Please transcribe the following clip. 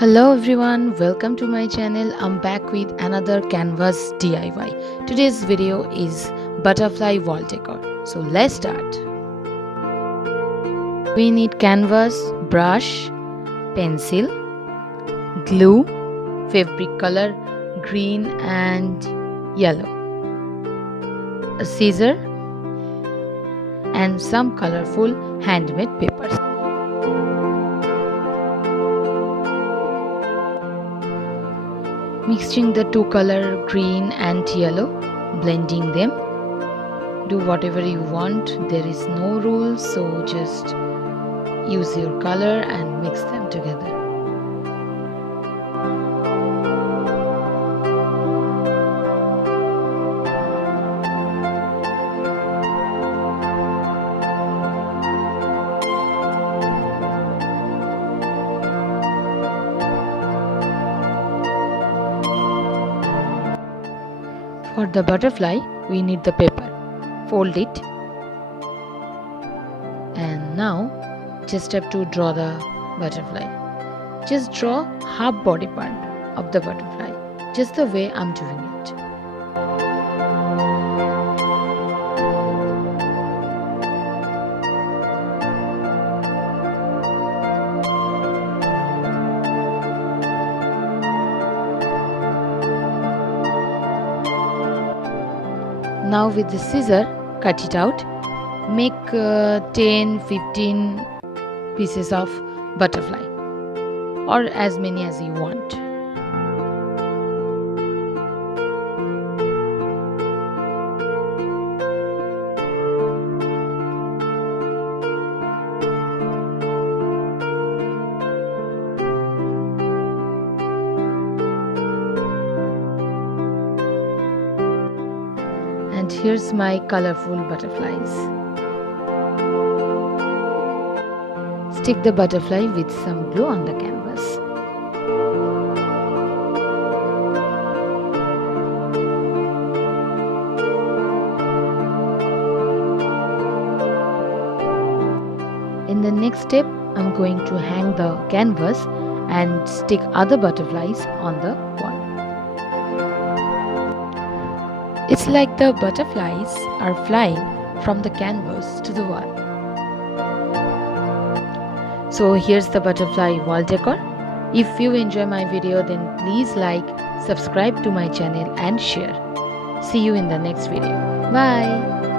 Hello everyone, welcome to my channel. I'm back with another canvas DIY. Today's video is butterfly wall decor. So let's start. We need canvas, brush, pencil, glue, fabric color green and yellow, a scissor and some colorful handmade papers. Mixing the two color green and yellow, blending them. Do whatever you want, there is no rules, so just use your color and mix them together. For the butterfly, we need the paper. Fold it. And now, just have to draw the butterfly. Just draw half body part of the butterfly, just the way I'm doing it. Now with the scissor, cut it out. Make 10-15 pieces of butterfly or as many as you want. And here's my colorful butterflies. Stick the butterfly with some glue on the canvas. In the next step, I'm going to hang the canvas and stick other butterflies on the wall. It's like the butterflies are flying from the canvas to the wall. So here's the butterfly wall decor. If you enjoy my video, then please like, subscribe to my channel and share. See you in the next video. Bye.